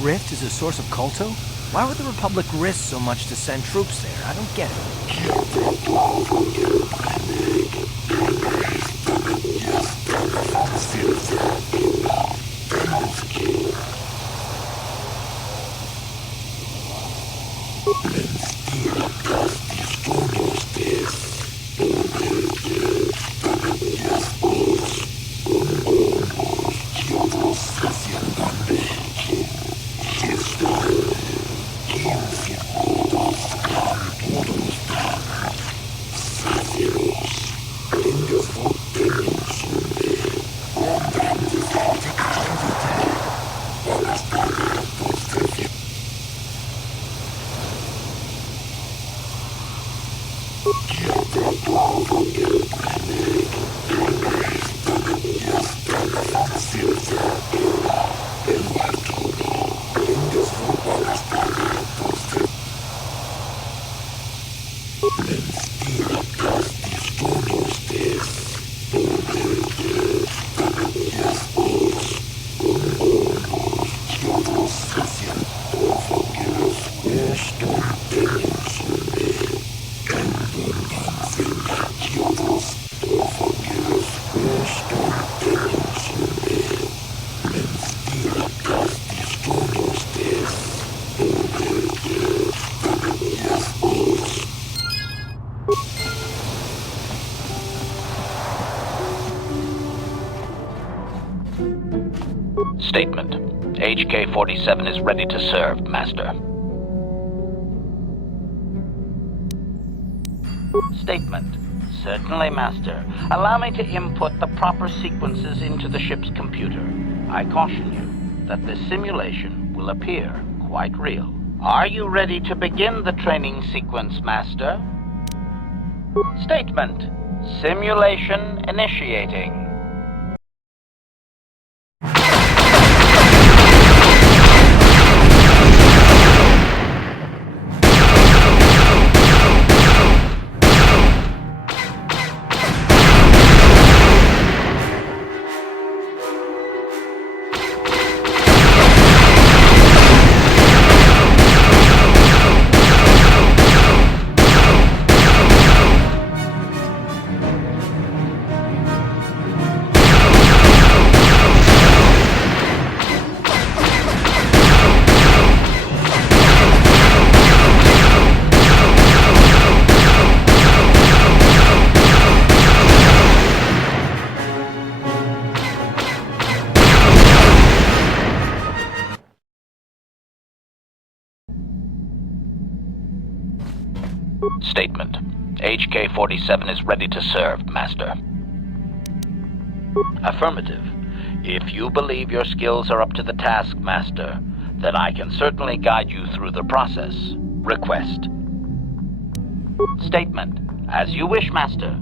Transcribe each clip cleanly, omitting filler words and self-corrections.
Rift is a source of KOTOR? Why would the Republic risk so much to send troops there? I don't get Statement. HK-47 is ready to serve, Master. Statement. Certainly, Master. Allow me to input the proper sequences into the ship's computer. I caution you that this simulation will appear quite real. Are you ready to begin the training sequence, Master? Statement. Simulation initiating. Statement. HK-47 is ready to serve, Master. Affirmative. If you believe your skills are up to the task, Master, then I can certainly guide you through the process. Request. Statement. As you wish, Master.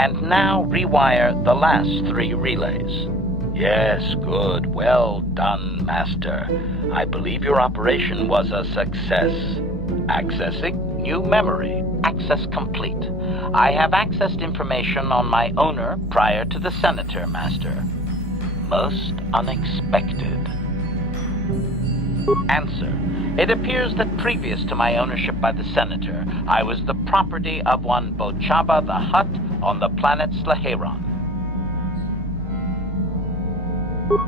And now rewire the last 3 relays. Yes, good. Well done, Master. I believe your operation was a success. Accessing new memory. Access complete. I have accessed information on my owner prior to the Senator, Master. Most unexpected. Answer. It appears that previous to my ownership by the Senator, I was the property of one Bochaba the Hutt on the planet Slaheron.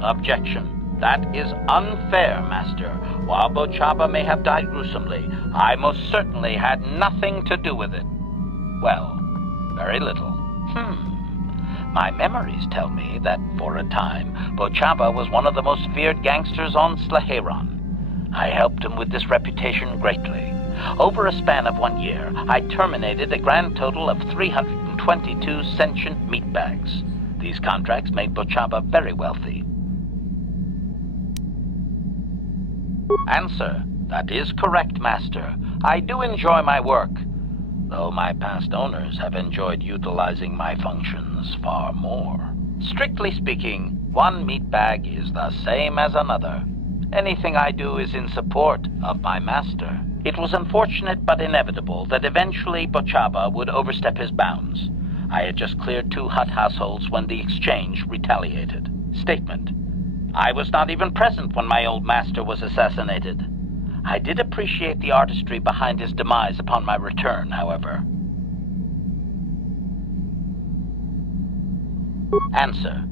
Objection. That is unfair, Master. While Bochaba may have died gruesomely, I most certainly had nothing to do with it. Well, very little. My memories tell me that, for a time, Bochaba was one of the most feared gangsters on Slaheron. I helped him with this reputation greatly. Over a span of 1 year, I terminated a grand total of 322 sentient meatbags. These contracts made Bochaba very wealthy. Answer. That is correct, Master. I do enjoy my work, though my past owners have enjoyed utilizing my functions far more. Strictly speaking, one meatbag is the same as another. Anything I do is in support of my master. It was unfortunate but inevitable that eventually Bochaba would overstep his bounds. I had just cleared 2 Hutt households when the exchange retaliated. Statement. I was not even present when my old master was assassinated. I did appreciate the artistry behind his demise upon my return, however. Answer.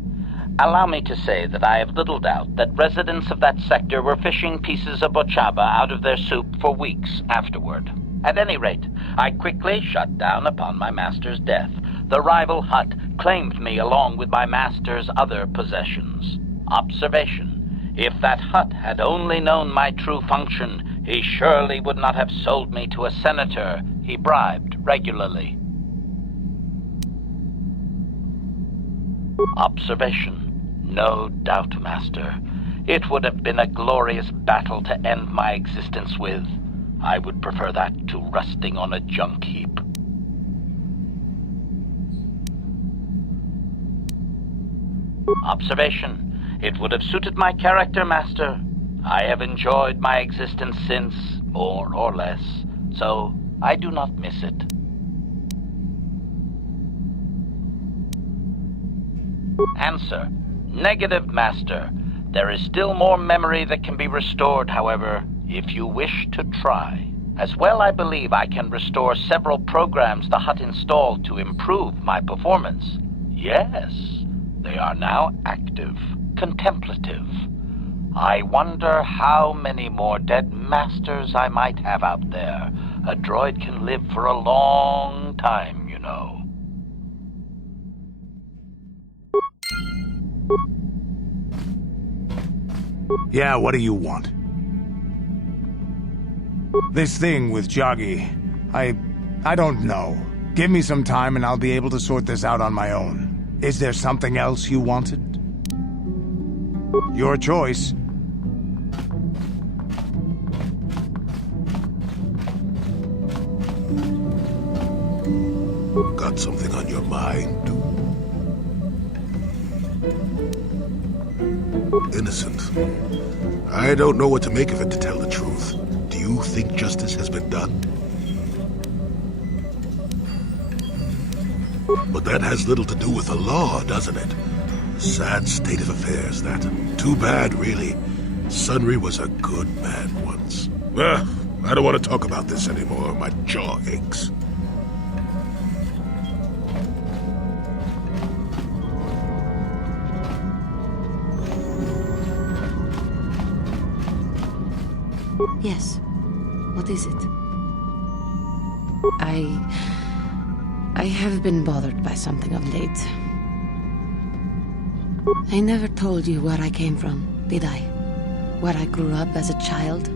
Allow me to say that I have little doubt that residents of that sector were fishing pieces of Bochaba out of their soup for weeks afterward. At any rate, I quickly shut down upon my master's death. The rival Hutt claimed me along with my master's other possessions. Observation. If that Hutt had only known my true function, he surely would not have sold me to a senator he bribed regularly. Observation. No doubt, Master. It would have been a glorious battle to end my existence with. I would prefer that to rusting on a junk heap. Observation. It would have suited my character, Master. I have enjoyed my existence since, more or less, so I do not miss it. Answer. Negative, Master. There is still more memory that can be restored, however, if you wish to try. As well, I believe I can restore several programs the Hutt installed to improve my performance. Yes, they are now active, contemplative. I wonder how many more dead masters I might have out there. A droid can live for a long time, you know. Yeah, what do you want? This thing with Joggy, I don't know. Give me some time and I'll be able to sort this out on my own. Is there something else you wanted? Your choice. Got something on your mind? Innocent. I don't know what to make of it, to tell the truth. Do you think justice has been done? But that has little to do with the law, doesn't it? Sad state of affairs, that. Too bad, really. Sunry was a good man once. I don't want to talk about this anymore. My jaw aches. Yes. What is it? I have been bothered by something of late. I never told you where I came from, did I? Where I grew up as a child?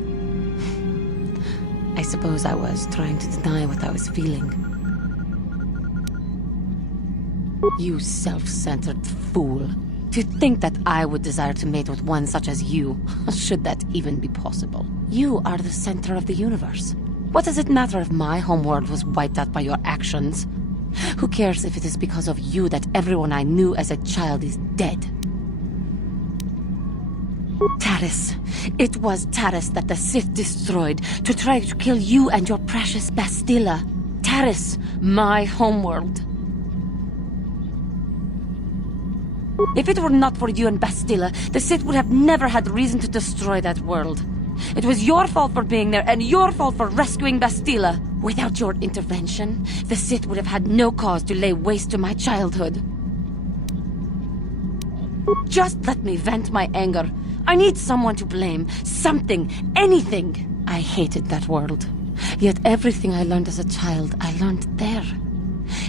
I suppose I was trying to deny what I was feeling. You self-centered fool. To think that I would desire to mate with one such as you, should that even be possible. You are the center of the universe. What does it matter if my homeworld was wiped out by your actions? Who cares if it is because of you that everyone I knew as a child is dead? Taris. It was Taris that the Sith destroyed to try to kill you and your precious Bastilla. Taris, my homeworld. If it were not for you and Bastilla, the Sith would have never had reason to destroy that world. It was your fault for being there, and your fault for rescuing Bastila. Without your intervention, the Sith would have had no cause to lay waste to my childhood. Just let me vent my anger. I need someone to blame. Something. Anything. I hated that world. Yet everything I learned as a child, I learned there.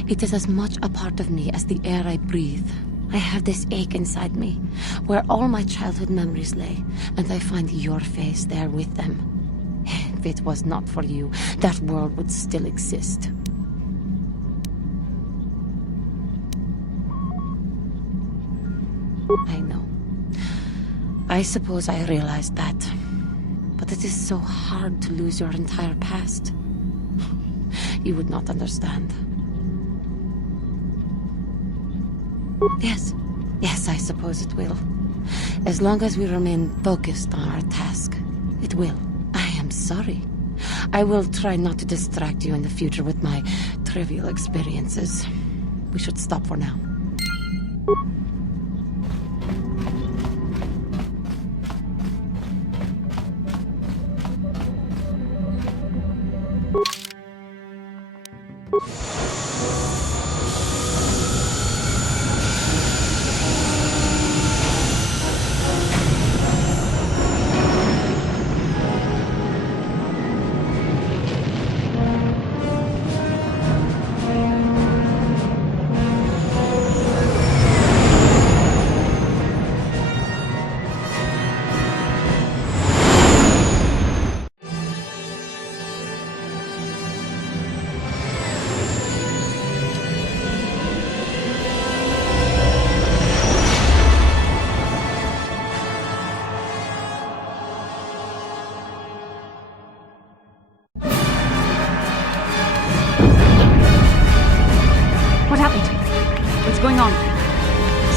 It is as much a part of me as the air I breathe. I have this ache inside me, where all my childhood memories lay, and I find your face there with them. If it was not for you, that world would still exist. I know. I suppose I realized that. But it is so hard to lose your entire past. You would not understand. Yes. Yes, I suppose it will. As long as we remain focused on our task, it will. I am sorry. I will try not to distract you in the future with my trivial experiences. We should stop for now.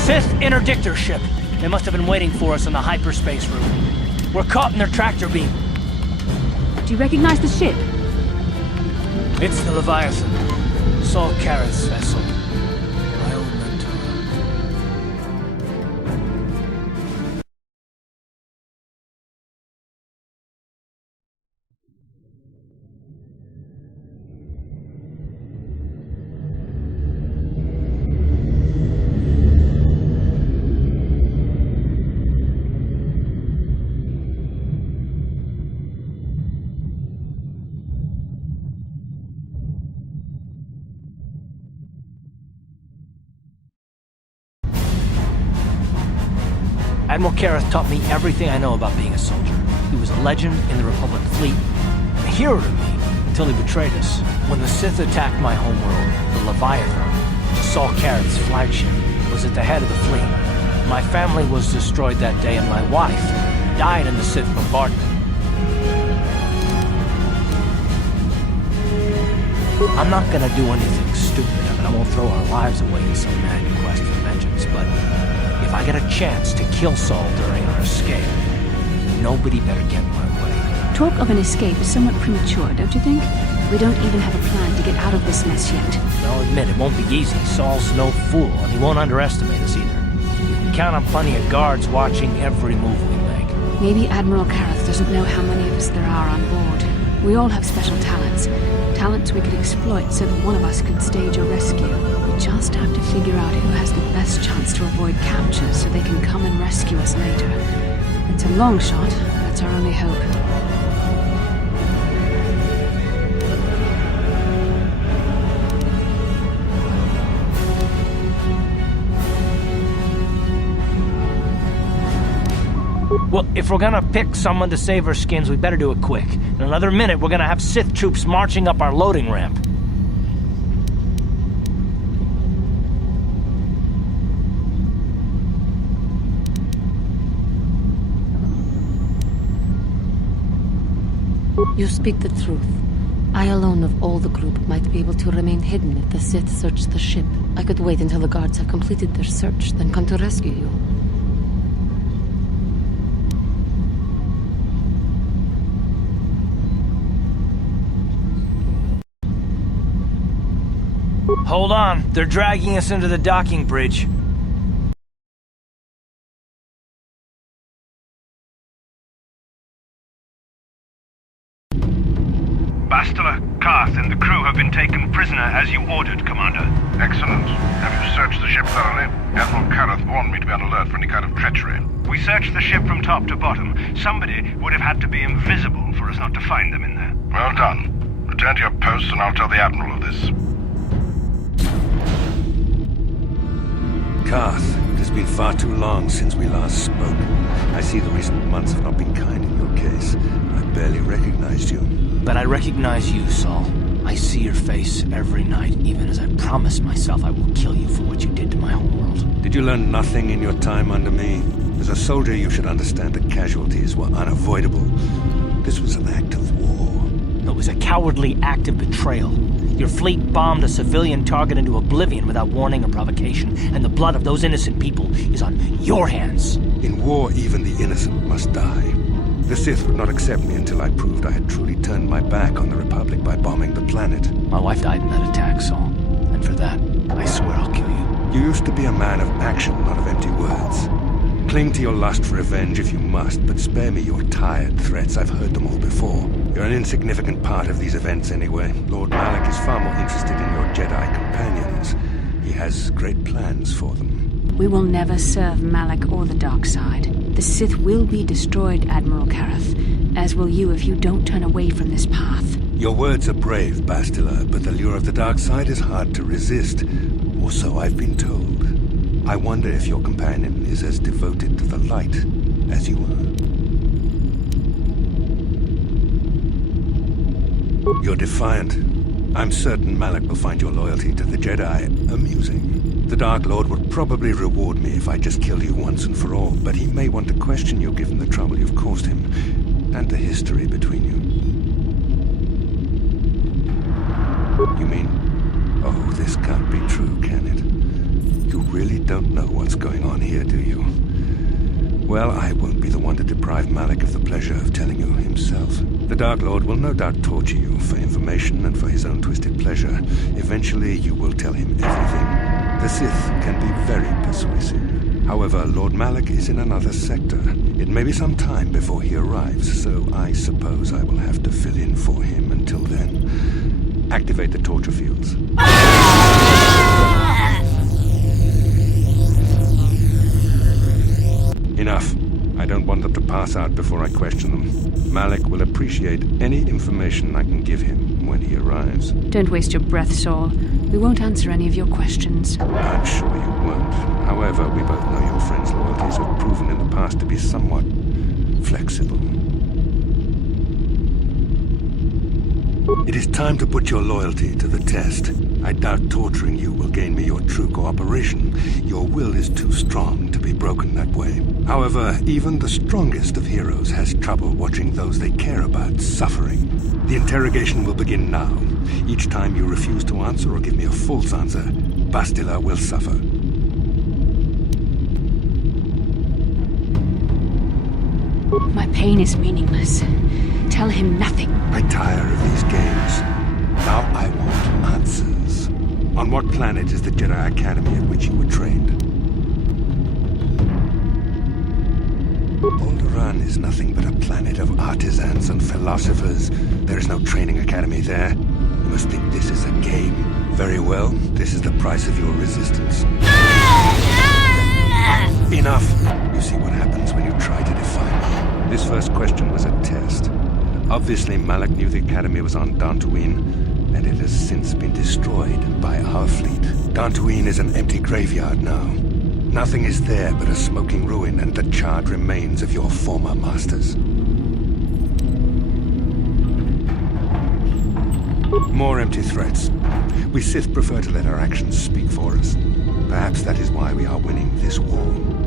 Sith interdictor ship. They must have been waiting for us on the hyperspace route. We're caught in their tractor beam. Do you recognize the ship? It's the Leviathan. Saw Karath's vessel. My old mentor. Admiral Carth taught me everything I know about being a soldier. He was a legend in the Republic fleet, a hero to me until he betrayed us. When the Sith attacked my homeworld, the Leviathan, Saul Karath's flagship, was at the head of the fleet. My family was destroyed that day, and my wife died in the Sith bombardment. I'm not gonna do anything stupid. I won't throw our lives away in some mad quest for vengeance, but if I get a chance to kill Saul during our escape, nobody better get in my way. Talk of an escape is somewhat premature, don't you think? We don't even have a plan to get out of this mess yet. I'll admit, it won't be easy. Saul's no fool, and he won't underestimate us either. You can count on plenty of guards watching every move we make. Maybe Admiral Karath doesn't know how many of us there are on board. We all have special talents. Talents we could exploit so that one of us could stage a rescue. We just have to figure out who has the best chance to avoid capture so they can come and rescue us later. It's a long shot, but that's our only hope. Well, if we're gonna pick someone to save our skins, we better do it quick. In another minute, we're gonna have Sith troops marching up our loading ramp. You speak the truth. I alone of all the group might be able to remain hidden if the Sith search the ship. I could wait until the guards have completed their search, then come to rescue you. Hold on, they're dragging us into the docking bridge. Bastila, Carth, and the crew have been taken prisoner as you ordered, Commander. Excellent. Have you searched the ship thoroughly? Admiral Karath warned me to be on alert for any kind of treachery. We searched the ship from top to bottom. Somebody would have had to be invisible for us not to find them in there. Well done. Return to your post and I'll tell the Admiral of this. Carth, it has been far too long since we last spoke. I see the recent months have not been kind in your case. I barely recognized you. But I recognize you, Saul. I see your face every night, even as I promised myself I will kill you for what you did to my homeworld. Did you learn nothing in your time under me? As a soldier, you should understand that casualties were unavoidable. This was an act of war. It was a cowardly act of betrayal. Your fleet bombed a civilian target into oblivion without warning or provocation, and the blood of those innocent people is on your hands. In war, even the innocent must die. The Sith would not accept me until I proved I had truly turned my back on the Republic by bombing the planet. My wife died in that attack, Saul. And for that, I swear I'll kill you. You used to be a man of action, not of empty words. Cling to your lust for revenge if you must, but spare me your tired threats. I've heard them all before. You're an insignificant part of these events anyway. Lord Malak is far more interested in your Jedi companions. He has great plans for them. We will never serve Malak or the dark side. The Sith will be destroyed, Admiral Karath, as will you if you don't turn away from this path. Your words are brave, Bastila, but the lure of the dark side is hard to resist, or so I've been told. I wonder if your companion is as devoted to the light as you are. You're defiant. I'm certain Malak will find your loyalty to the Jedi amusing. The Dark Lord would probably reward me if I just kill you once and for all, but he may want to question you given the trouble you've caused him, and the history between you. You mean, oh, this can't be true, can it? You really don't know what's going on here, do you? Well, I won't be the one to deprive Malak of the pleasure of telling you himself. The Dark Lord will no doubt torture you for information and for his own twisted pleasure. Eventually, you will tell him everything. The Sith can be very persuasive. However, Lord Malak is in another sector. It may be some time before he arrives, so I suppose I will have to fill in for him until then. Activate the torture fields. Enough. I don't want them to pass out before I question them. Malak will appreciate any information I can give him when he arrives. Don't waste your breath, Saul. We won't answer any of your questions. I'm sure you won't. However, we both know your friend's loyalties have proven in the past to be somewhat flexible. It is time to put your loyalty to the test. I doubt torturing you will gain me your true cooperation. Your will is too strong to be broken that way. However, even the strongest of heroes has trouble watching those they care about suffering. The interrogation will begin now. Each time you refuse to answer or give me a false answer, Bastila will suffer. My pain is meaningless. Tell him nothing. I tire of these games. Now I want answers. On what planet is the Jedi Academy at which you were trained? Alderaan is nothing but a planet of artisans and philosophers. There is no training academy there. You must think this is a game. Very well, this is the price of your resistance. Enough! You see what happens when you try to defy me. This first question was a test. Obviously, Malak knew the Academy was on Dantooine, and it has since been destroyed by our fleet. Dantooine is an empty graveyard now. Nothing is there but a smoking ruin and the charred remains of your former masters. More empty threats. We Sith prefer to let our actions speak for us. Perhaps that is why we are winning this war.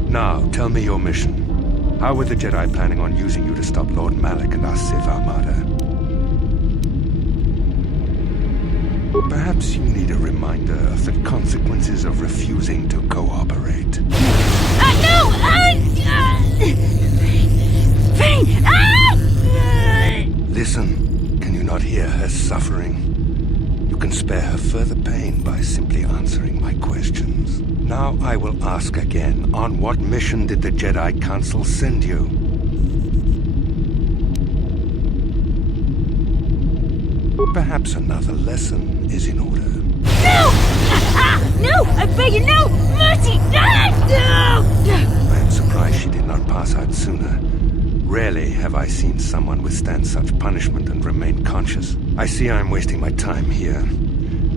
Now, tell me your mission. How were the Jedi planning on using you to stop Lord Malak and our Sith Armada? Perhaps you need a reminder of the consequences of refusing to cooperate. No! Pain! Listen, can you not hear her suffering? You can spare her further pain by simply answering my questions. Now I will ask again, on what mission did the Jedi Council send you? Perhaps another lesson is in order. No! No! I beg you, no! Mercy! No! I am surprised she did not pass out sooner. Rarely have I seen someone withstand such punishment and remain conscious. I see I am wasting my time here.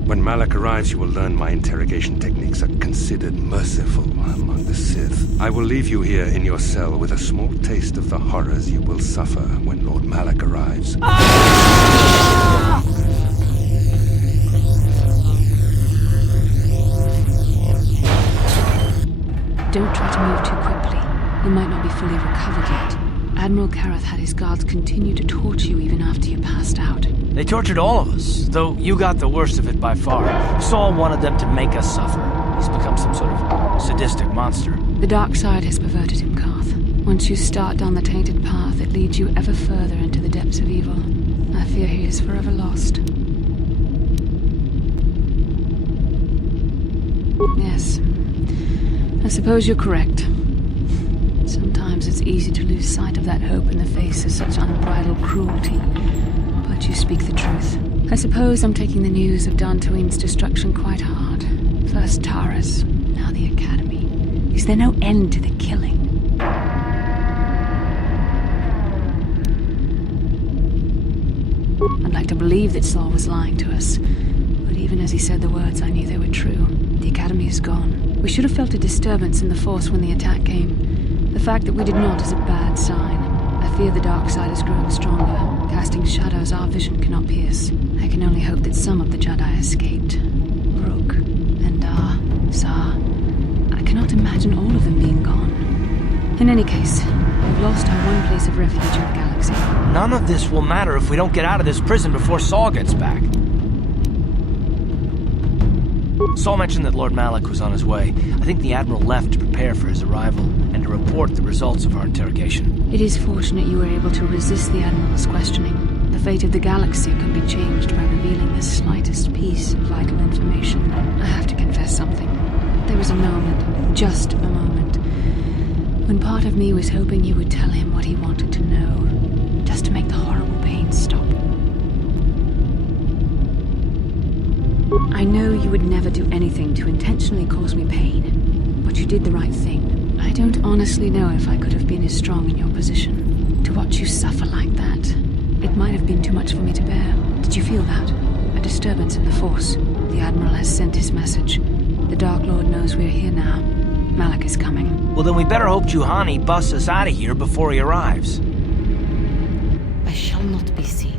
When Malak arrives, you will learn my interrogation techniques are considered merciful among the Sith. I will leave you here in your cell with a small taste of the horrors you will suffer when Lord Malak arrives. Don't try to move too quickly. You might not be fully recovered yet. Admiral Karath had his guards continue to torture you even after you passed out. They tortured all of us, though you got the worst of it by far. Saul wanted them to make us suffer. He's become some sort of sadistic monster. The dark side has perverted him, Carth. Once you start down the tainted path, it leads you ever further into the depths of evil. I fear he is forever lost. Yes. I suppose you're correct. Sometimes it's easy to lose sight of that hope in the face of such unbridled cruelty. But you speak the truth. I suppose I'm taking the news of Dantooine's destruction quite hard. First Taras, now the Academy. Is there no end to the killing? I'd like to believe that Saul was lying to us. But even as he said the words, I knew they were true. The Academy is gone. We should have felt a disturbance in the Force when the attack came. The fact that we did not is a bad sign. I fear the dark side is growing stronger, casting shadows our vision cannot pierce. I can only hope that some of the Jedi escaped. Rook, Endar, Zar. I cannot imagine all of them being gone. In any case, we've lost our one place of refuge in the galaxy. None of this will matter if we don't get out of this prison before Saul gets back. Saul mentioned that Lord Malak was on his way. I think the Admiral left to prepare for his arrival and to report the results of our interrogation. It is fortunate you were able to resist the Admiral's questioning. The fate of the galaxy could be changed by revealing the slightest piece of vital information. I have to confess something. There was a moment, just a moment, when part of me was hoping you would tell him what he wanted to know, just to make the horrible pain stop. I know you would never do anything to intentionally cause me pain, but you did the right thing. I don't honestly know if I could have been as strong in your position. To watch you suffer like that, it might have been too much for me to bear. Did you feel that? A disturbance in the Force. The Admiral has sent his message. The Dark Lord knows we're here now. Malak is coming. Well, then we better hope Juhani busts us out of here before he arrives. I shall not be seen.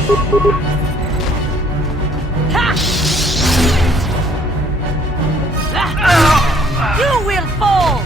You will fall!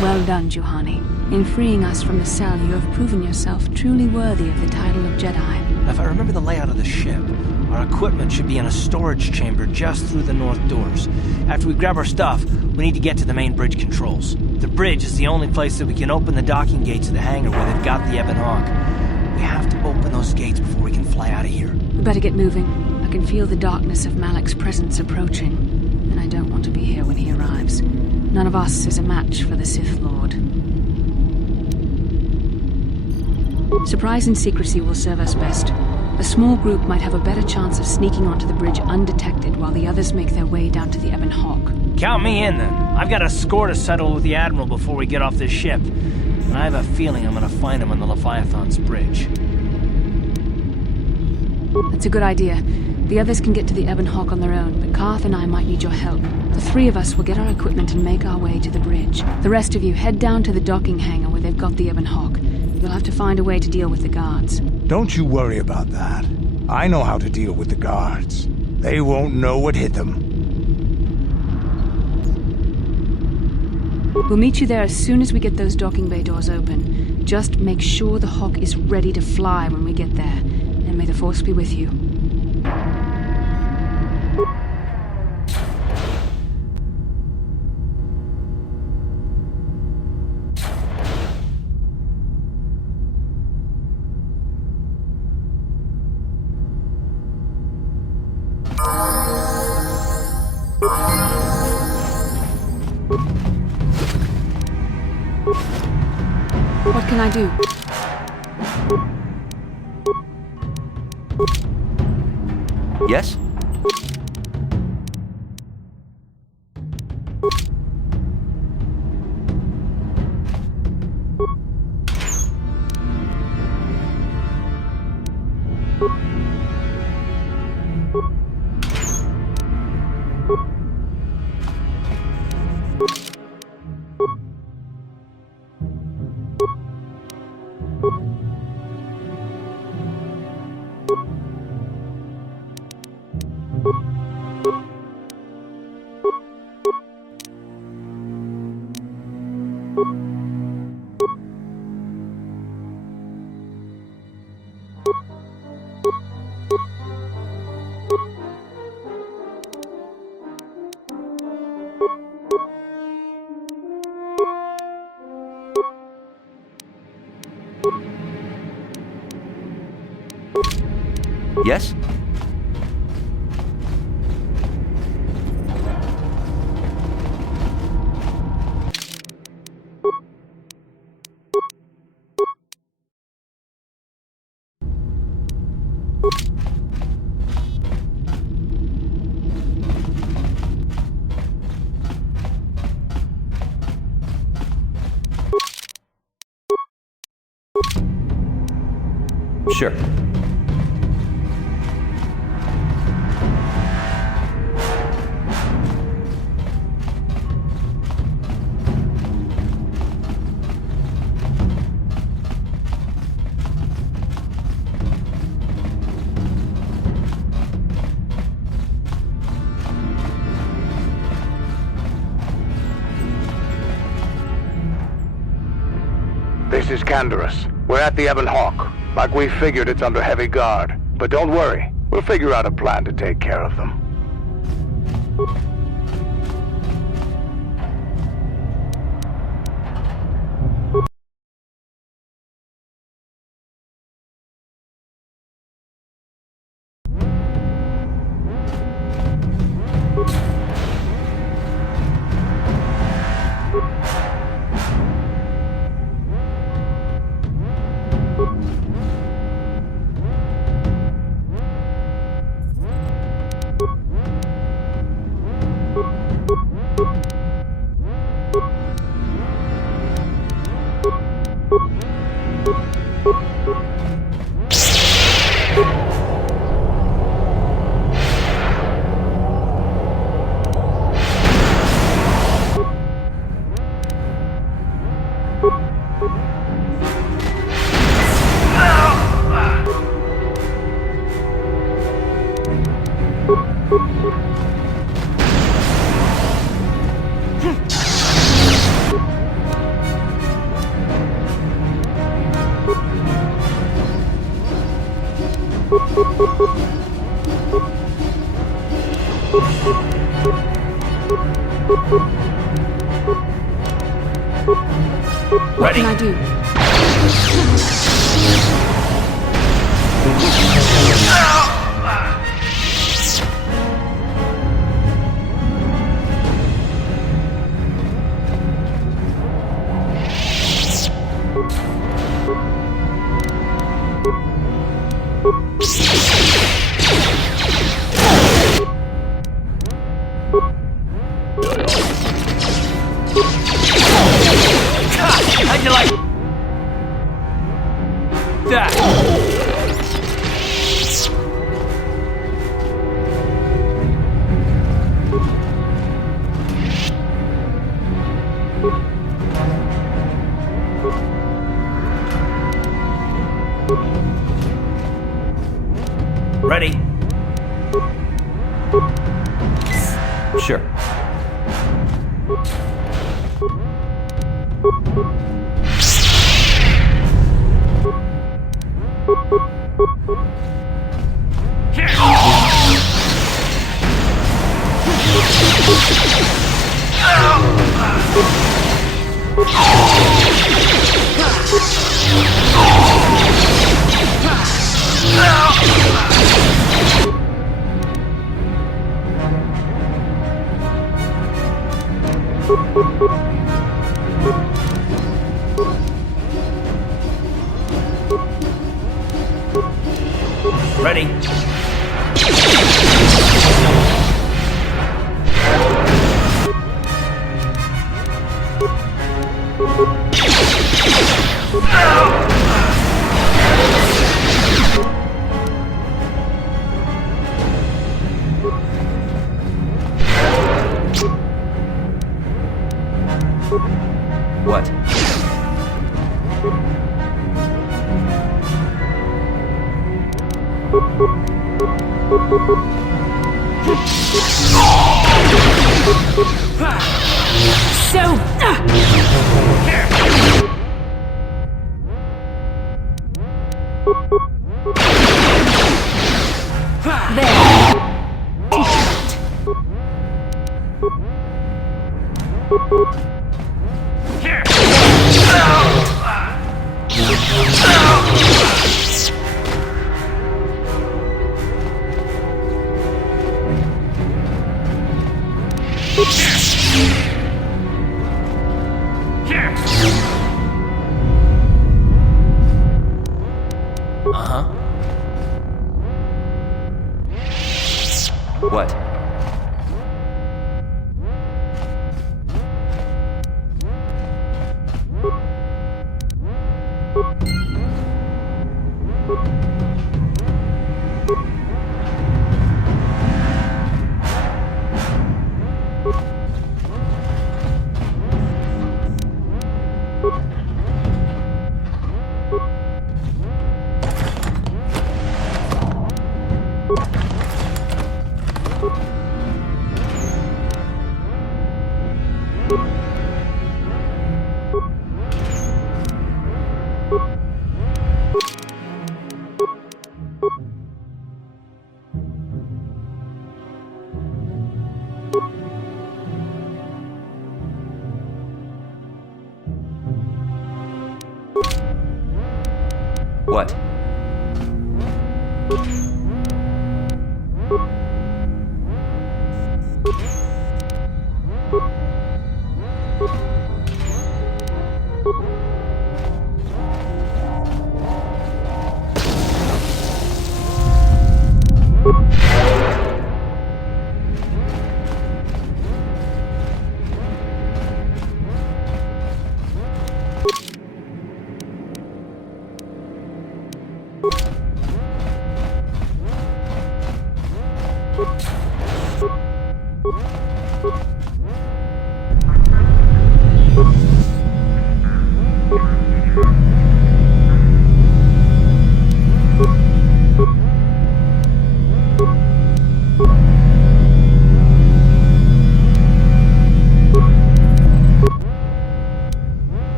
Well done, Juhani. In freeing us from the cell, you have proven yourself truly worthy of the title of Jedi. If I remember the layout of the ship, our equipment should be in a storage chamber just through the north doors. After we grab our stuff, we need to get to the main bridge controls. The bridge is the only place that we can open the docking gates of the hangar where they've got the Ebon Hawk. We have to open those gates before we can fly out of here. We better get moving. I can feel the darkness of Malak's presence approaching, and I don't want to be here when he arrives. None of us is a match for the Sith Lord. Surprise and secrecy will serve us best. A small group might have a better chance of sneaking onto the bridge undetected while the others make their way down to the Ebon Hawk. Count me in, then. I've got a score to settle with the Admiral before we get off this ship. And I have a feeling I'm gonna find him on the Leviathan's bridge. That's a good idea. The others can get to the Ebon Hawk on their own, but Carth and I might need your help. The three of us will get our equipment and make our way to the bridge. The rest of you head down to the docking hangar where they've got the Ebon Hawk. We'll have to find a way to deal with the guards. Don't you worry about that. I know how to deal with the guards. They won't know what hit them. We'll meet you there as soon as we get those docking bay doors open. Just make sure the Hawk is ready to fly when we get there. And may the Force be with you. What can I do? Yes? Yes? Sure. This is Canderous. We're at the Ebon Hawk. Like we figured, it's under heavy guard. But don't worry, we'll figure out a plan to take care of them. What can I do? How'd you like that? Ready? Sure. Ready. What? What? What?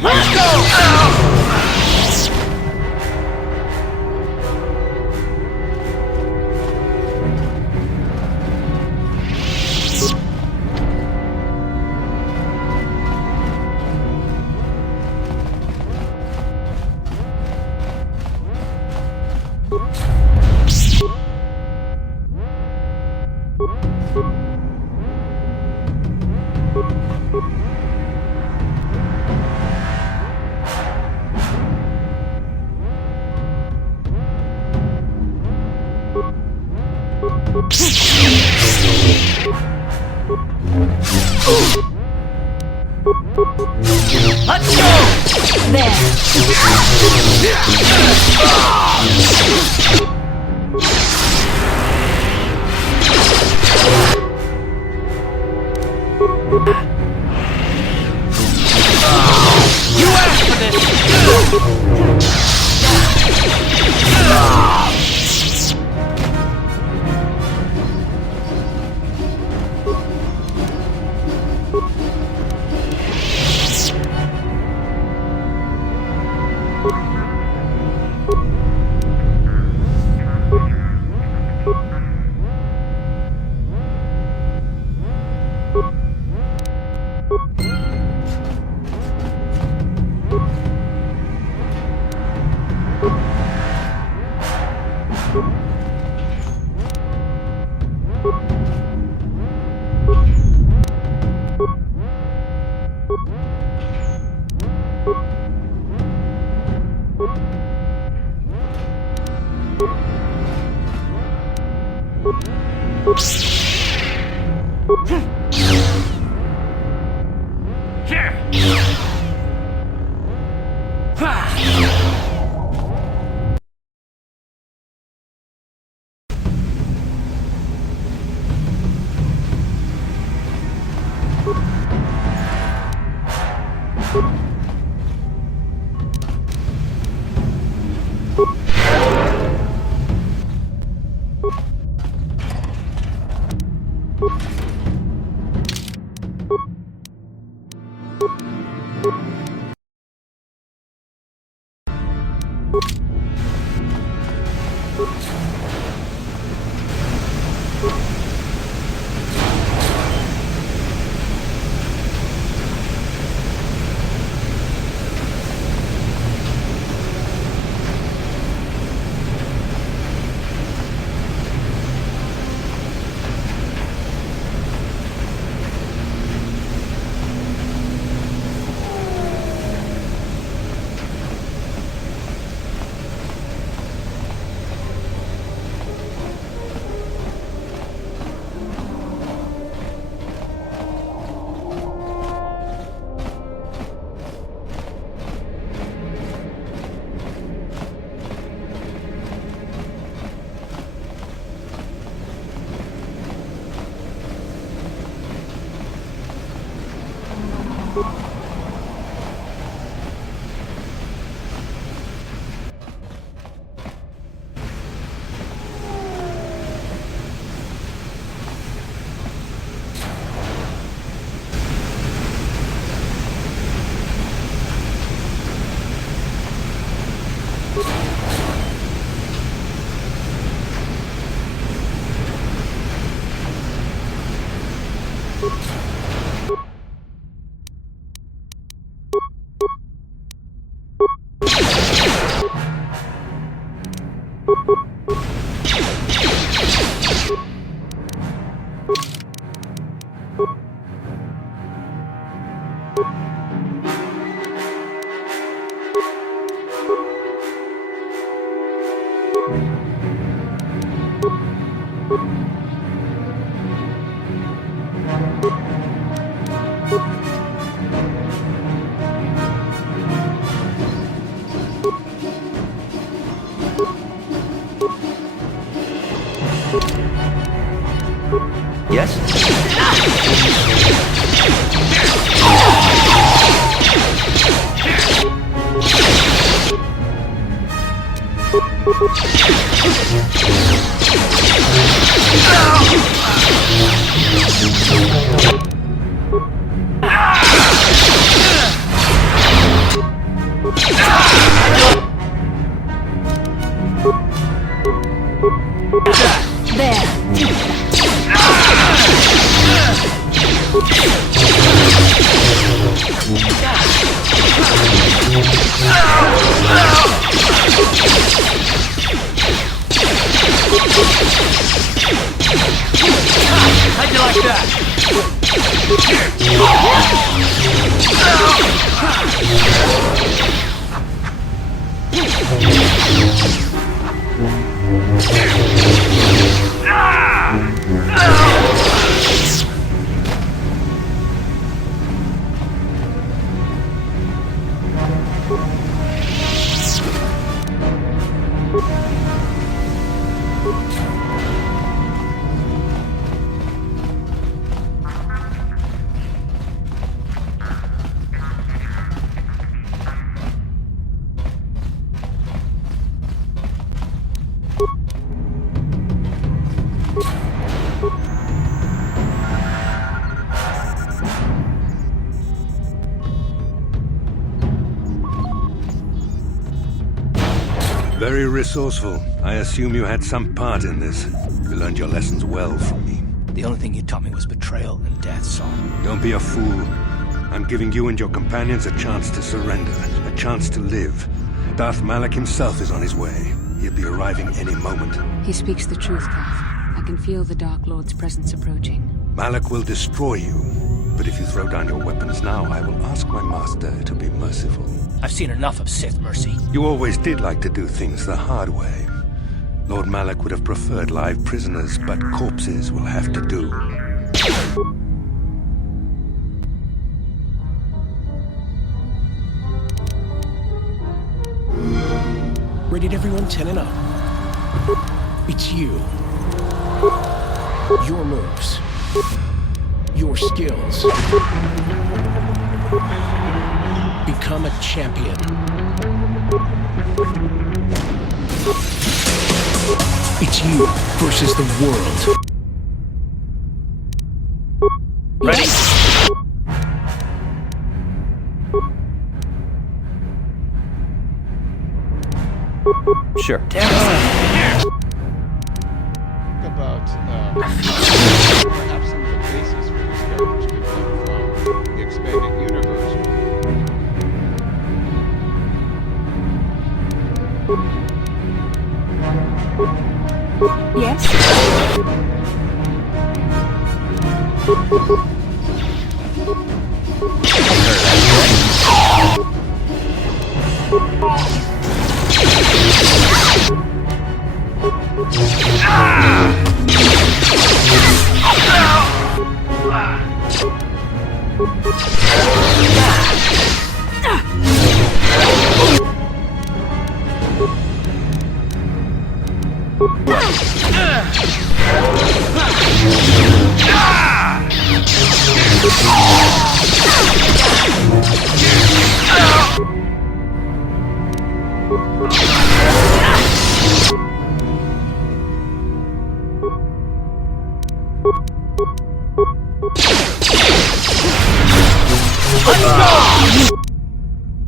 Let's go! Let's go! There. You asked for this! Yes? How'd you like that? very resourceful. I assume you had some part in this. You learned your lessons well from me. The only thing you taught me was betrayal and death, so... Don't be a fool. I'm giving you and your companions a chance to surrender, a chance to live. Darth Malak himself is on his way. He'll be arriving any moment. He speaks the truth, Carth. I can feel the Dark Lord's presence approaching. Malak will destroy you. But if you throw down your weapons now, I will ask my master to be merciful. I've seen enough of Sith mercy. You always did like to do things the hard way. Lord Malak would have preferred live prisoners, but corpses will have to do. Rated everyone 10 and up. It's you. Your moves. Your skills. Become a champion. It's you versus the world. Ready? Sure. About perhaps some of the basis for these characters could come from the expanded universe. Yes?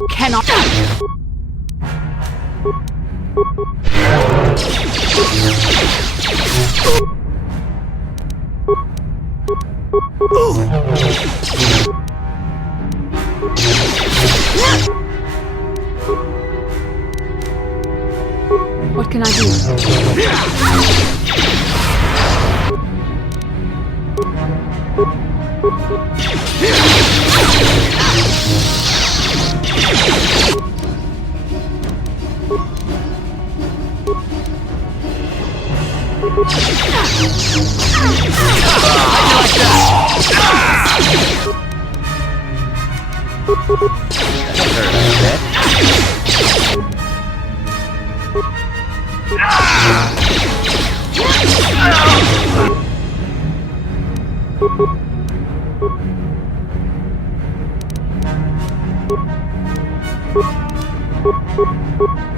Cannot. What can I do?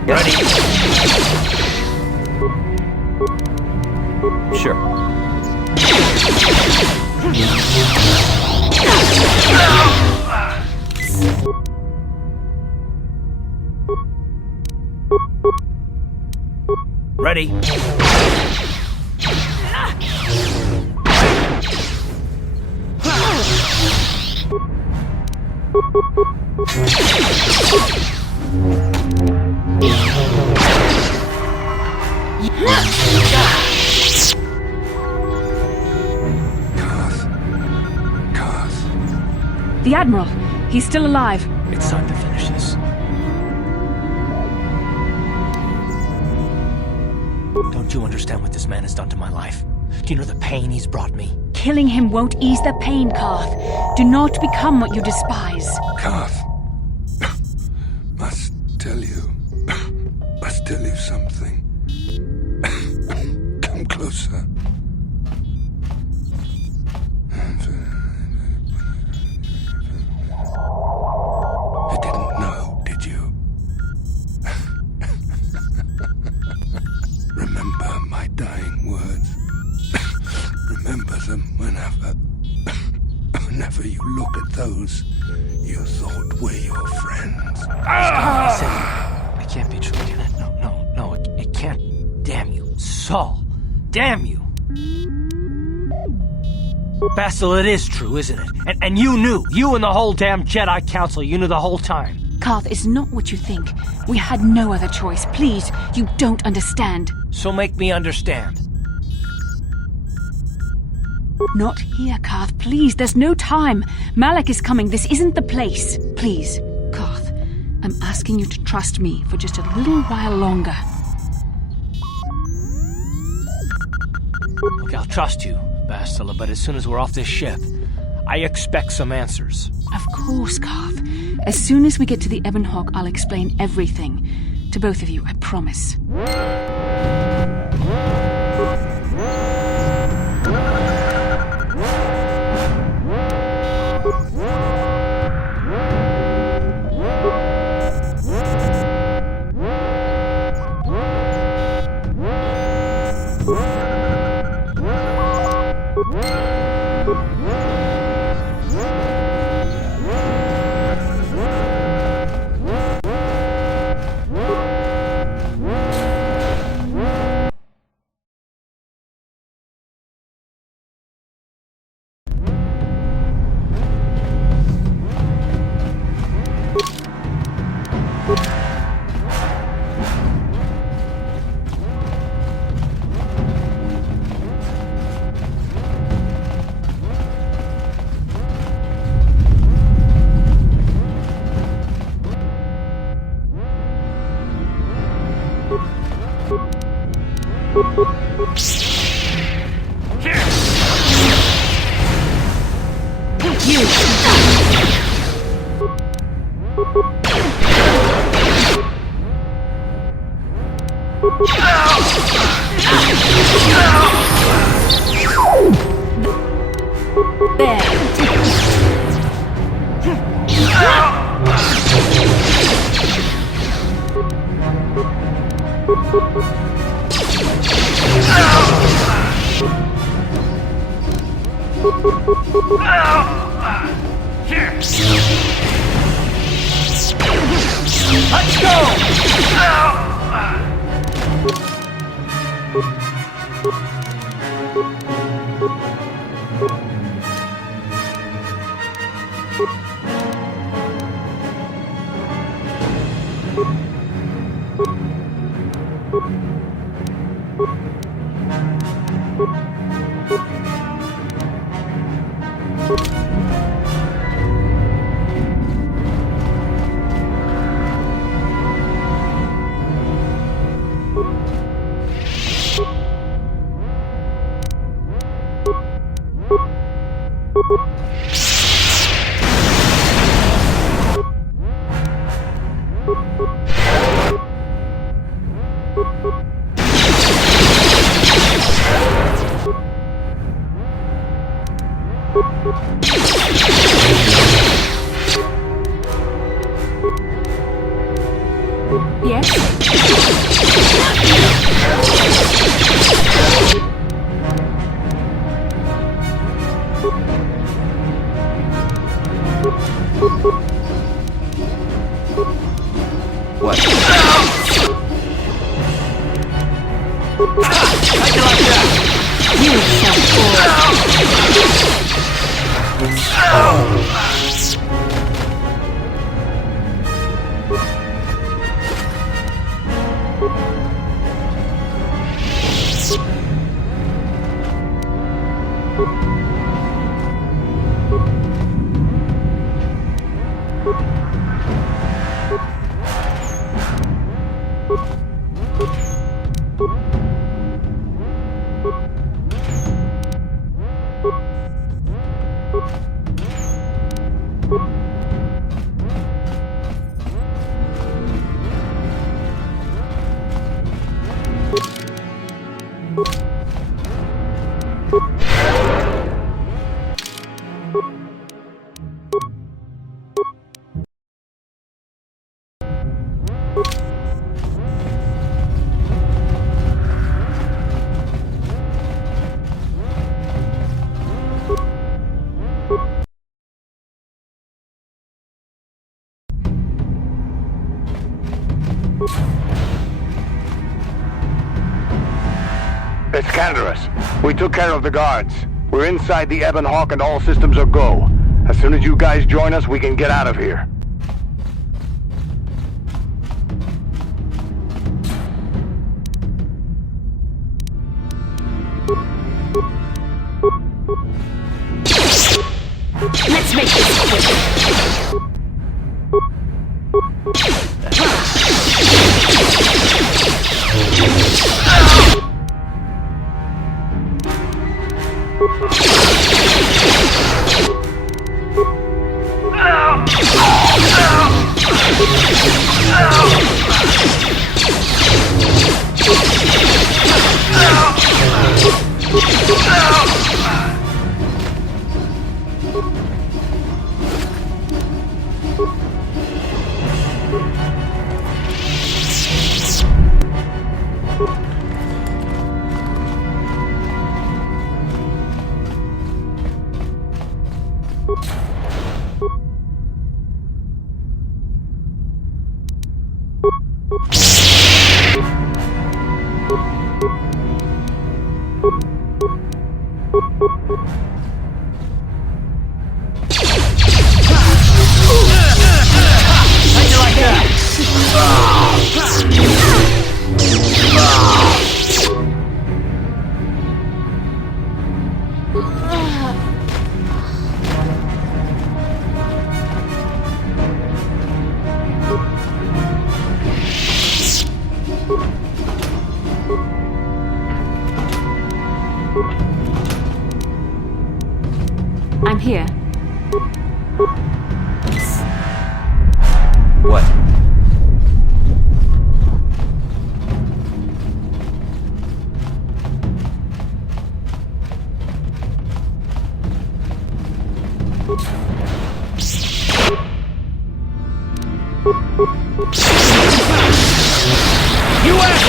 Ready? Sure. Ready? Carth. The Admiral. He's still alive. It's time to finish this. Don't you understand what this man has done to my life? Do you know the pain he's brought me? Killing him won't ease the pain, Carth. Do not become what you despise. Carth. Must tell you something. Come closer. You didn't know, did you? Remember my dying words. Remember them whenever you look at those you thought were your friends. It can't be true, can it? No, tall. Damn you. Bastille, it is true, isn't it? And you knew. You and the whole damn Jedi Council, you knew the whole time. Carth is not what you think. We had no other choice. Please, you don't understand. So make me understand. Not here, Carth. Please, there's no time. Malak is coming. This isn't the place. Please, Carth, I'm asking you to trust me for just a little while longer. Look, I'll trust you, Bastille, but as soon as we're off this ship, I expect some answers. Of course, Carth. As soon as we get to the Ebon Hawk, I'll explain everything. To both of you, I promise. Let's go! We took care of the guards. We're inside the Ebon Hawk and all systems are go. As soon as you guys join us, we can get out of here. Let's make this quick. I'm here. What? You asked!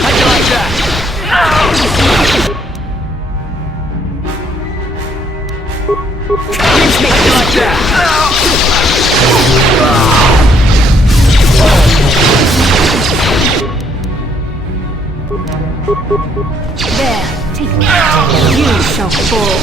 How'd you like that? Let's make it like that! There, take that. You shall fall.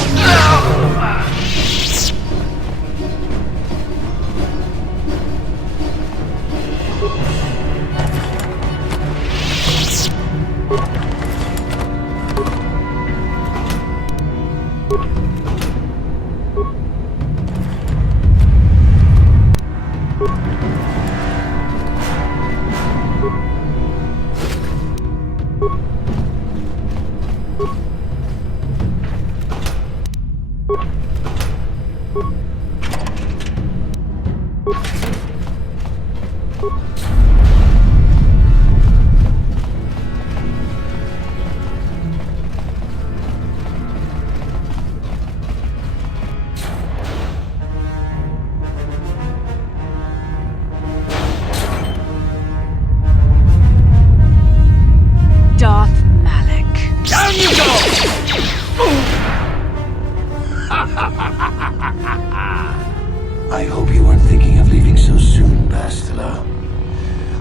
I hope you weren't thinking of leaving so soon, Bastila.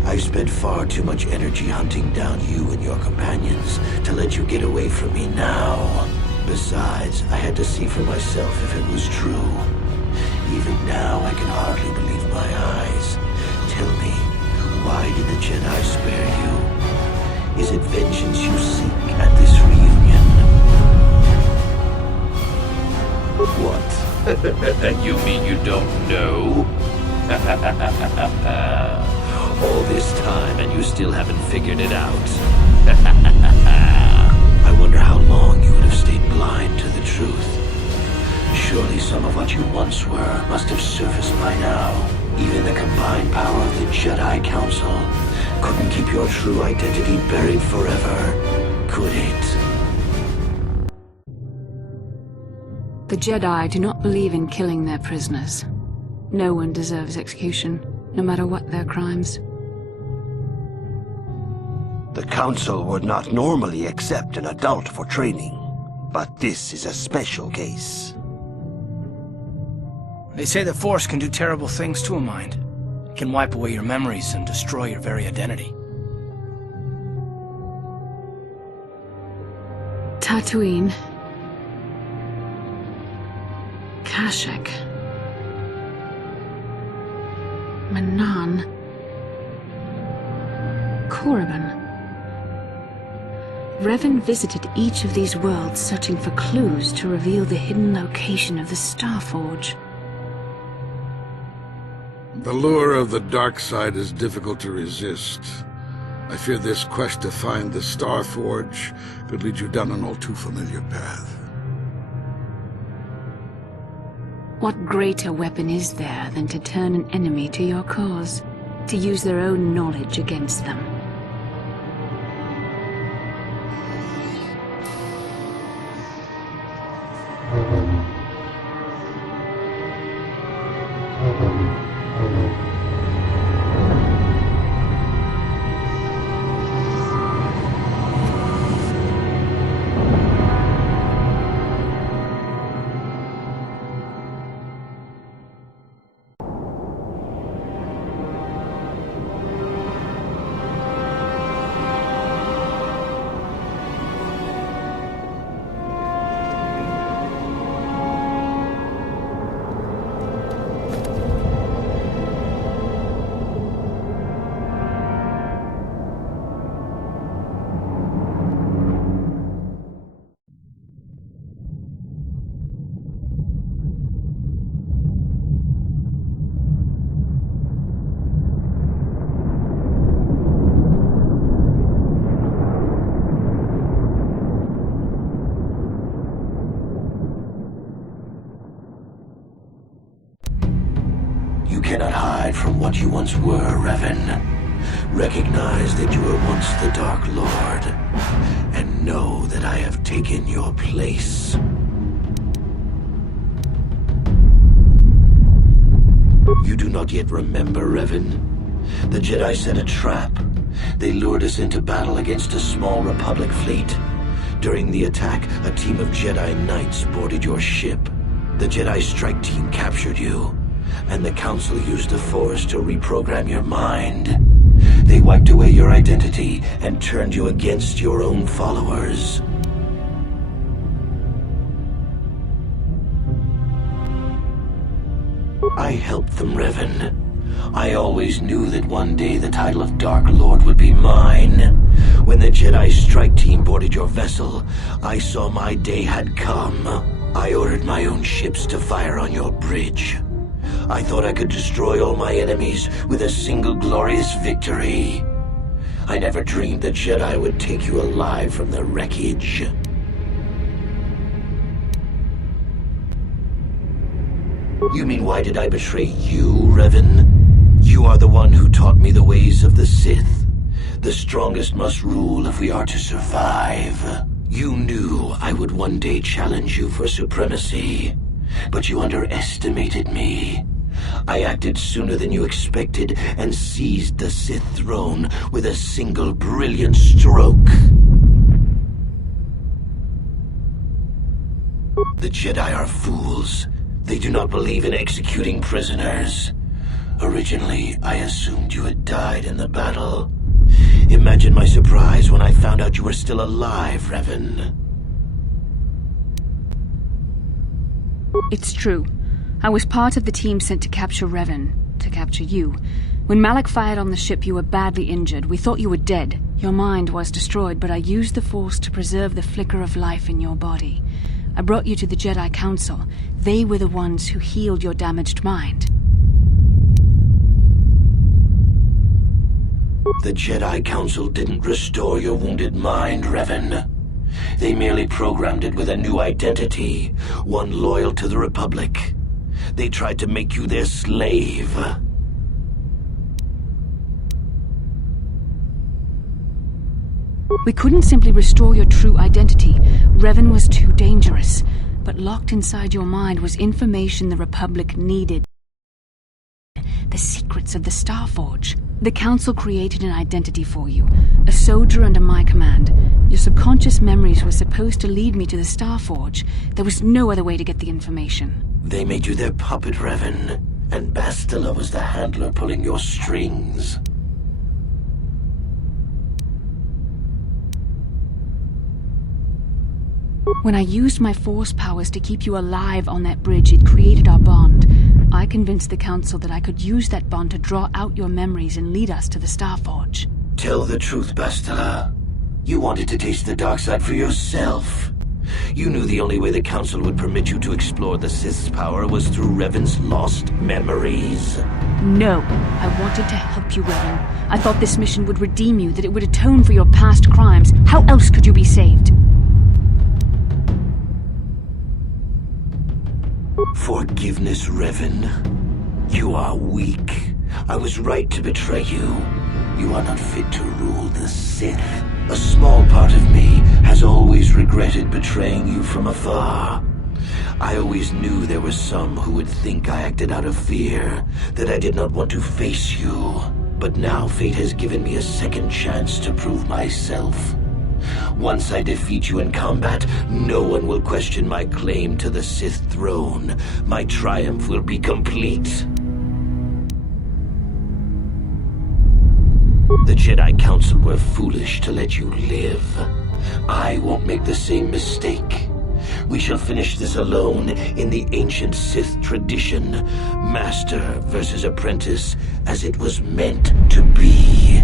I've spent far too much energy hunting down you and your companions to let you get away from me now. Besides, I had to see for myself if it was true. Even now, I can hardly believe my eyes. Tell me, why did the Jedi spare you? Is it vengeance you seek at this reunion? What? You mean you don't know? All this time and you still haven't figured it out. I wonder how long you would have stayed blind to the truth. Surely some of what you once were must have surfaced by now. Even the combined power of the Jedi Council couldn't keep your true identity buried forever, could it? The Jedi do not believe in killing their prisoners. No one deserves execution, no matter what their crimes. The Council would not normally accept an adult for training, but this is a special case. They say the Force can do terrible things to a mind. It can wipe away your memories and destroy your very identity. Tatooine. Kashyyyk. Manaan. Korriban. Revan visited each of these worlds searching for clues to reveal the hidden location of the Starforge. The lure of the dark side is difficult to resist. I fear this quest to find the Starforge could lead you down an all too familiar path. What greater weapon is there than to turn an enemy to your cause, to use their own knowledge against them? Cannot hide from what you once were, Revan. Recognize that you were once the Dark Lord, and know that I have taken your place. You do not yet remember, Revan? The Jedi set a trap. They lured us into battle against a small Republic fleet. During the attack, a team of Jedi Knights boarded your ship. The Jedi strike team captured you, and the Council used the Force to reprogram your mind. They wiped away your identity and turned you against your own followers. I helped them, Revan. I always knew that one day the title of Dark Lord would be mine. When the Jedi strike team boarded your vessel, I saw my day had come. I ordered my own ships to fire on your bridge. I thought I could destroy all my enemies with a single glorious victory. I never dreamed the Jedi would take you alive from the wreckage. You mean, why did I betray you, Revan? You are the one who taught me the ways of the Sith. The strongest must rule if we are to survive. You knew I would one day challenge you for supremacy, but you underestimated me. I acted sooner than you expected and seized the Sith throne with a single brilliant stroke. The Jedi are fools. They do not believe in executing prisoners. Originally, I assumed you had died in the battle. Imagine my surprise when I found out you were still alive, Revan. It's true. I was part of the team sent to capture Revan, to capture you. When Malak fired on the ship, you were badly injured. We thought you were dead. Your mind was destroyed, but I used the Force to preserve the flicker of life in your body. I brought you to the Jedi Council. They were the ones who healed your damaged mind. The Jedi Council didn't restore your wounded mind, Revan. They merely programmed it with a new identity, one loyal to the Republic. They tried to make you their slave. We couldn't simply restore your true identity. Revan was too dangerous. But locked inside your mind was information the Republic needed. The secrets of the Starforge. The Council created an identity for you, a soldier under my command. Your subconscious memories were supposed to lead me to the Starforge. There was no other way to get the information. They made you their puppet, Revan, and Bastila was the handler pulling your strings. When I used my force powers to keep you alive on that bridge, it created our bond. I convinced the Council that I could use that bond to draw out your memories and lead us to the Starforge. Tell the truth, Bastila. You wanted to taste the dark side for yourself. You knew the only way the Council would permit you to explore the Sith's power was through Revan's lost memories. No, I wanted to help you, Revan. I thought this mission would redeem you, that it would atone for your past crimes. How else could you be saved? Forgiveness, Revan. You are weak. I was right to betray you. You are not fit to rule the Sith. A small part of me has always regretted betraying you from afar. I always knew there were some who would think I acted out of fear, that I did not want to face you. But now fate has given me a second chance to prove myself. Once I defeat you in combat, no one will question my claim to the Sith throne. My triumph will be complete. The Jedi Council were foolish to let you live. I won't make the same mistake. We shall finish this alone in the ancient Sith tradition. Master versus apprentice, as it was meant to be.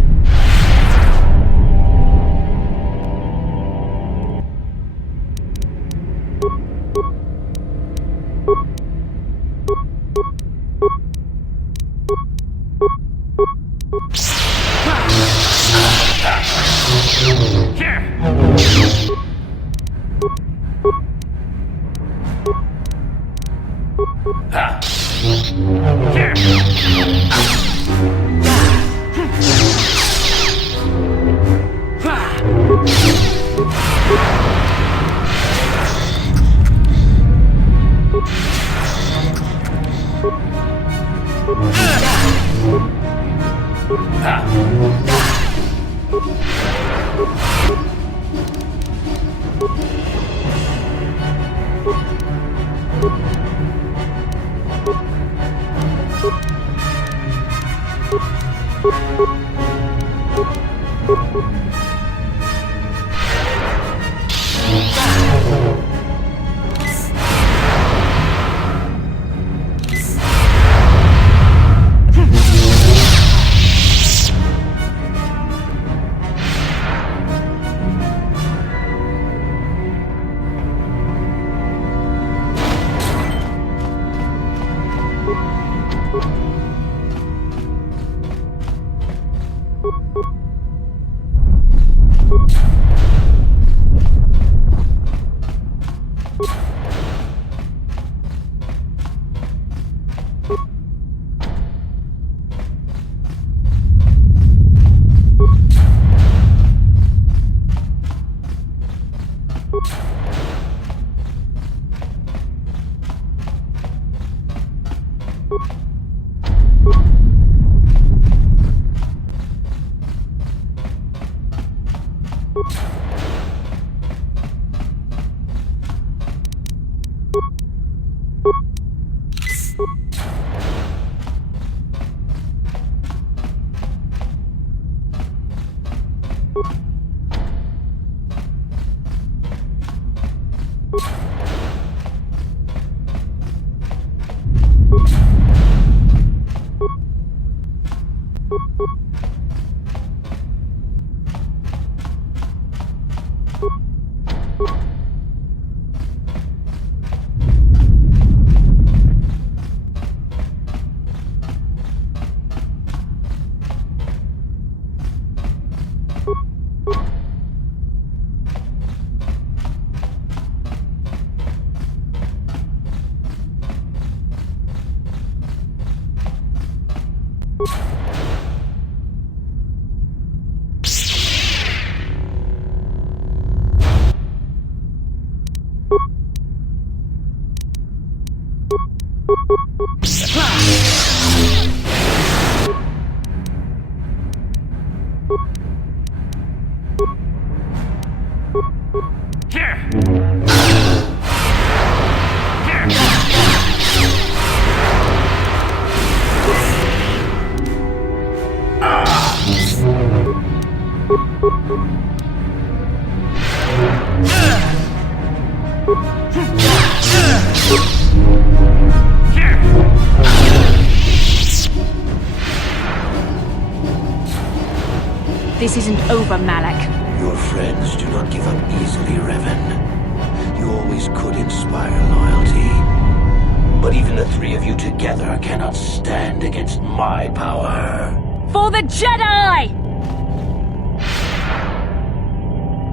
This isn't over, Malak. Your friends do not give up easily, Revan. You always could inspire loyalty. But even the three of you together cannot stand against my power. For the Jedi!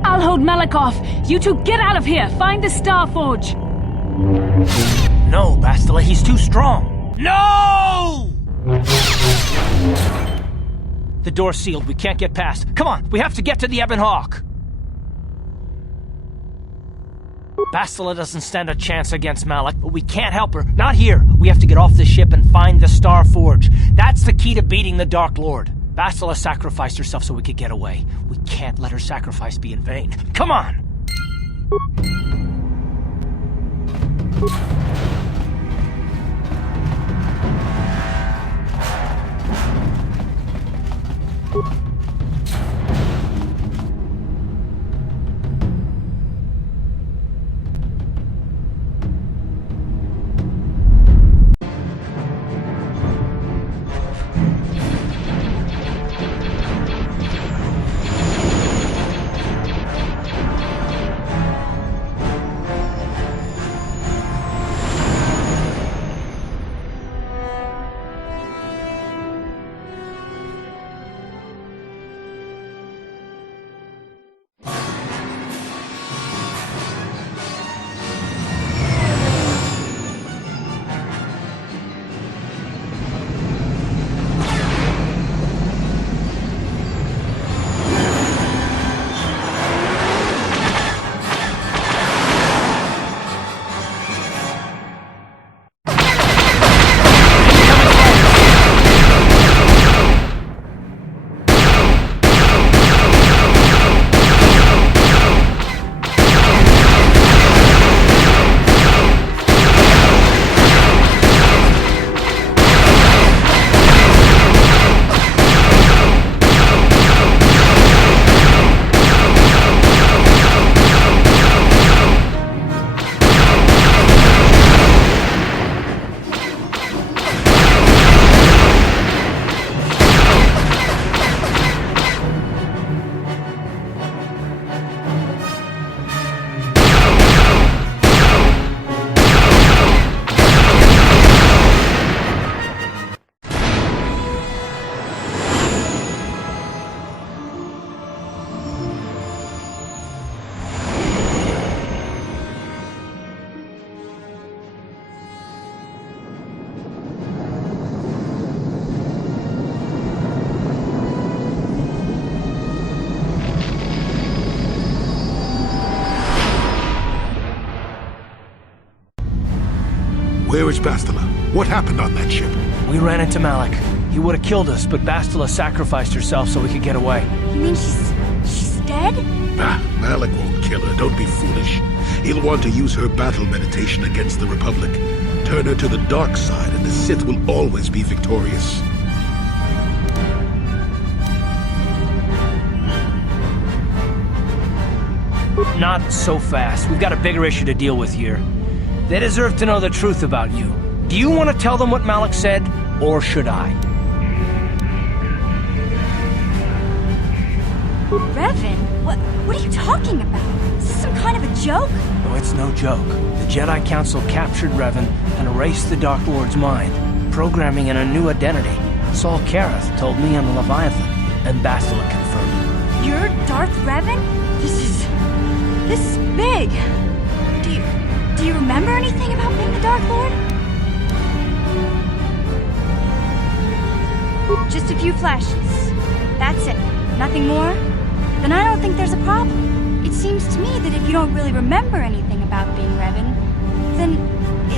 I'll hold Malak off. You two get out of here. Find the Star Forge. No, Bastila, he's too strong. No! The door's sealed. We can't get past. Come on, we have to get to the Ebon Hawk. Bastila doesn't stand a chance against Malak, but we can't help her. Not here. We have to get off the ship and find the Star Forge. That's the key to beating the Dark Lord. Bastila sacrificed herself so we could get away. We can't let her sacrifice be in vain. Come on! Where is Bastila? What happened on that ship? We ran into Malak. He would have killed us, but Bastila sacrificed herself so we could get away. You mean she's dead? Malak won't kill her. Don't be foolish. He'll want to use her battle meditation against the Republic. Turn her to the dark side, and the Sith will always be victorious. Not so fast. We've got a bigger issue to deal with here. They deserve to know the truth about you. Do you want to tell them what Malak said, or should I? Revan? What are you talking about? Is this some kind of a joke? No, it's no joke. The Jedi Council captured Revan and erased the Dark Lord's mind, programming in a new identity. Saul Karath told me on the Leviathan, and Bastila confirmed. You're Darth Revan? This is big. Do you remember anything about being the Dark Lord? Just a few flashes. That's it. Nothing more? Then I don't think there's a problem. It seems to me that if you don't really remember anything about being Revan, then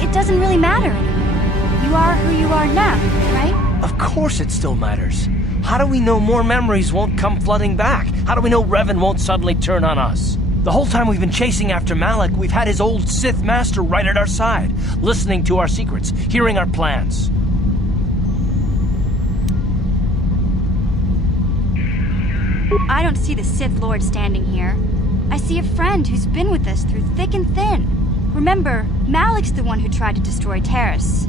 it doesn't really matter anymore. You are who you are now, right? Of course it still matters. How do we know more memories won't come flooding back? How do we know Revan won't suddenly turn on us? The whole time we've been chasing after Malak, we've had his old Sith master right at our side, listening to our secrets, hearing our plans. I don't see the Sith Lord standing here. I see a friend who's been with us through thick and thin. Remember, Malak's the one who tried to destroy Terrace.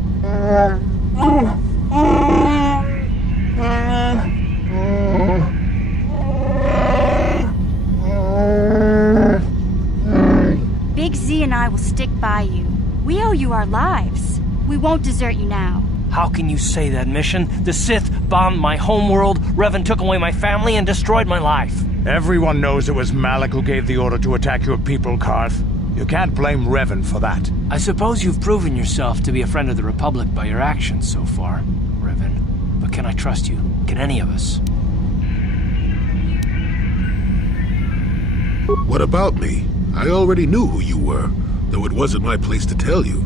Big Z and I will stick by you. We owe you our lives. We won't desert you now. How can you say that, Mission? The Sith bombed my homeworld, Revan took away my family, and destroyed my life. Everyone knows it was Malak who gave the order to attack your people, Carth. You can't blame Revan for that. I suppose you've proven yourself to be a friend of the Republic by your actions so far, Revan. But can I trust you? Can any of us? What about me? I already knew who you were, though it wasn't my place to tell you.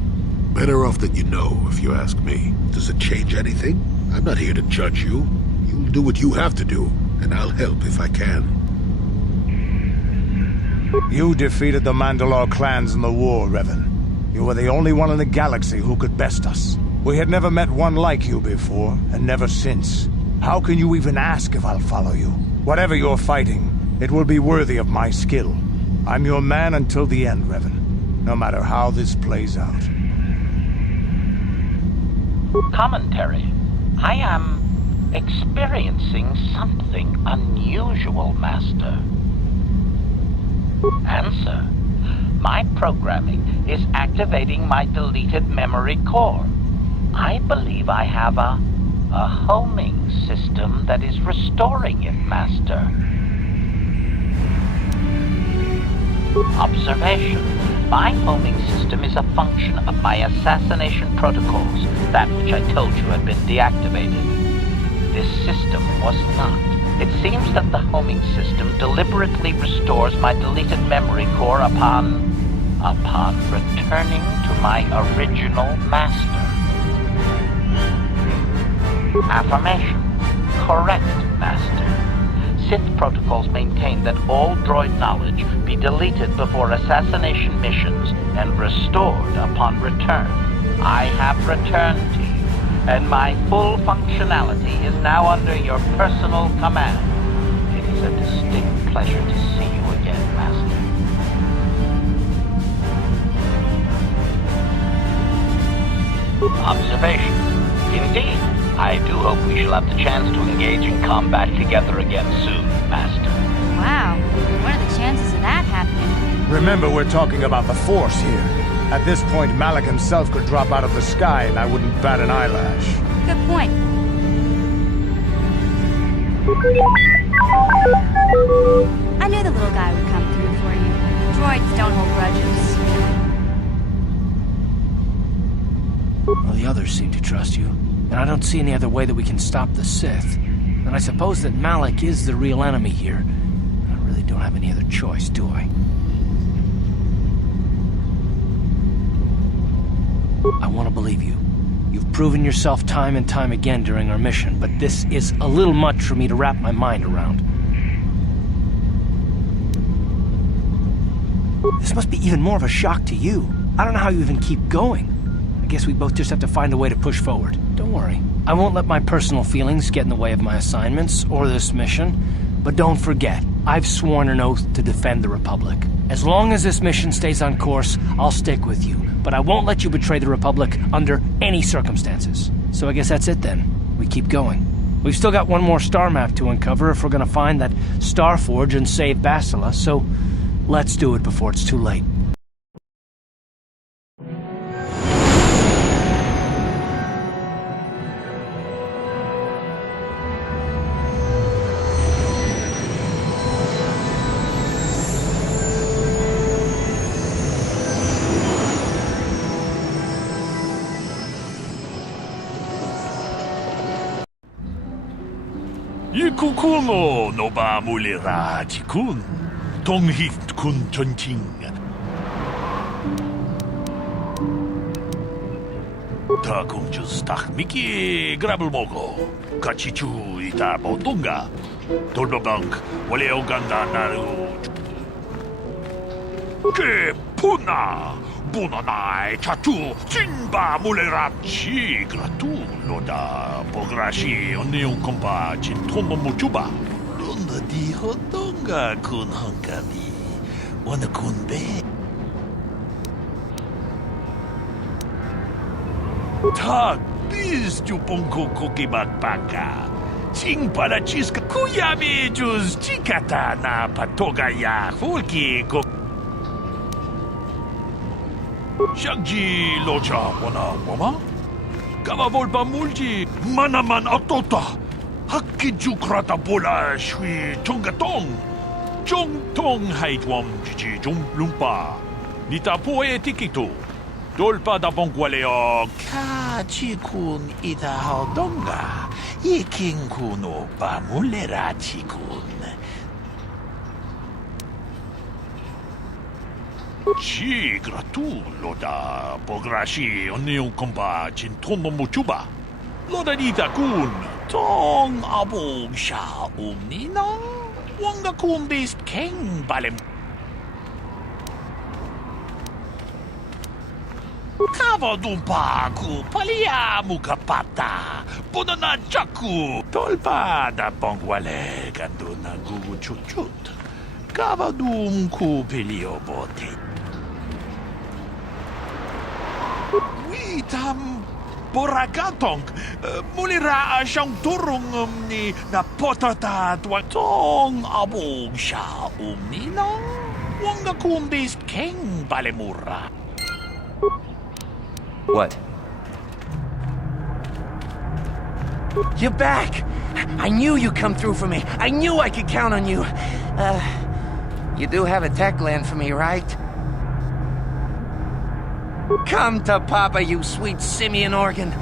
Better off that you know, if you ask me. Does it change anything? I'm not here to judge you. You'll do what you have to do, and I'll help if I can. You defeated the Mandalore clans in the war, Revan. You were the only one in the galaxy who could best us. We had never met one like you before, and never since. How can you even ask if I'll follow you? Whatever you're fighting, it will be worthy of my skill. I'm your man until the end, Revan. No matter how this plays out. Commentary. I am experiencing something unusual, Master. Answer. My programming is activating my deleted memory core. I believe I have a homing system that is restoring it, Master. Observation. My homing system is a function of my assassination protocols, that which I told you had been deactivated. This system was not. It seems that the homing system deliberately restores my deleted memory core upon returning to my original master. Affirmation. Correct, Master. Sith protocols maintain that all droid knowledge be deleted before assassination missions and restored upon return. I have returned to you, and my full functionality is now under your personal command. It is a distinct pleasure to see you again, Master. Observation. Indeed. I do hope we shall have the chance to engage in combat together again soon, Master. Wow. What are the chances of that happening? Remember, we're talking about the Force here. At this point, Malak himself could drop out of the sky and I wouldn't bat an eyelash. Good point. I knew the little guy would come through for you. Droids don't hold grudges. Well, the others seem to trust you. And I don't see any other way that we can stop the Sith. And I suppose that Malak is the real enemy here. I really don't have any other choice, do I? I want to believe you. You've proven yourself time and time again during our mission, but this is a little much for me to wrap my mind around. This must be even more of a shock to you. I don't know how you even keep going. I guess we both just have to find a way to push forward. Don't worry. I won't let my personal feelings get in the way of my assignments or this mission. But don't forget, I've sworn an oath to defend the Republic. As long as this mission stays on course, I'll stick with you. But I won't let you betray the Republic under any circumstances. So I guess that's it then. We keep going. We've still got one more star map to uncover if we're gonna find that Star Forge and save Bastila, so let's do it before it's too late. Kukuno no ba mulera kun tonghit kun chonching. Ta kung just tak miki grabel mogo kachichu ita botunga tolobang wale oganda naru ke puna bunanai chatu simba mulera chi gratu loda pograshi oneon kompa chintomo muchuba donda di hotonga kun hankani wana kun be Tak, bis jupongko koki magpaka. Sing pala chiska kuyami juz chikata na patogaya hulki ko. Shagji loja wana wama? Kama volpa mulji manaman atota. Hakiju krata bola shui chongatong. Chongtong haitwam jiji lumpa. Nita poe tikito. Dolpa da bongwaleo ka chikun ita haudonga. Iking kuno pa mulera chikun. Chi gratulo da pograshi onneon kompa chintono muchuba. Loda dita kun tong abong sha umninang wanga kun bist keng balem. Kava dumpa ku palia mukapata ponana chaku tolpa da bongwale ganduna gugu chuchut. Kava dum ku pelio bote. Witam boragatong mulira siyang turong ni na potata tong abong siya ninang wanga kumbis keng balemura. What? You're back! I knew you'd come through for me. I knew I could count on you. You do have a tech land for me, right? Come to Papa, you sweet simian organ.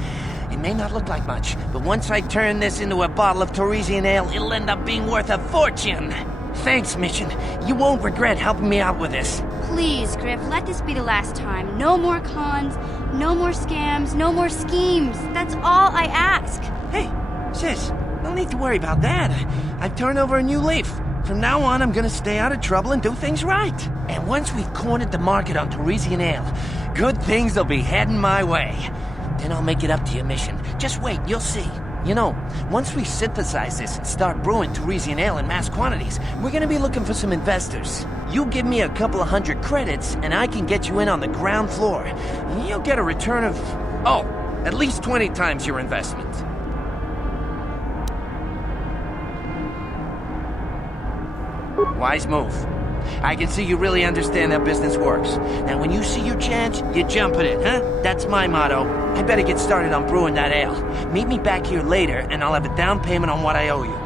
It may not look like much, but once I turn this into a bottle of Torresian ale, it'll end up being worth a fortune. Thanks, Mission. You won't regret helping me out with this. Please, Griff, let this be the last time. No more cons, no more scams, no more schemes. That's all I ask. Hey, sis, no need to worry about that. I've turned over a new leaf. From now on, I'm gonna stay out of trouble and do things right. And once we've cornered the market on Torresian ale, good things will be heading my way. Then I'll make it up to you, Mission. Just wait, you'll see. You know, once we synthesize this and start brewing Torresian ale in mass quantities, we're gonna be looking for some investors. You give me a couple of 100 credits, and I can get you in on the ground floor. You'll get a return of, at least 20 times your investment. Wise move. I can see you really understand how business works. Now, when you see your chance, you jump at it, huh? That's my motto. I better get started on brewing that ale. Meet me back here later, and I'll have a down payment on what I owe you.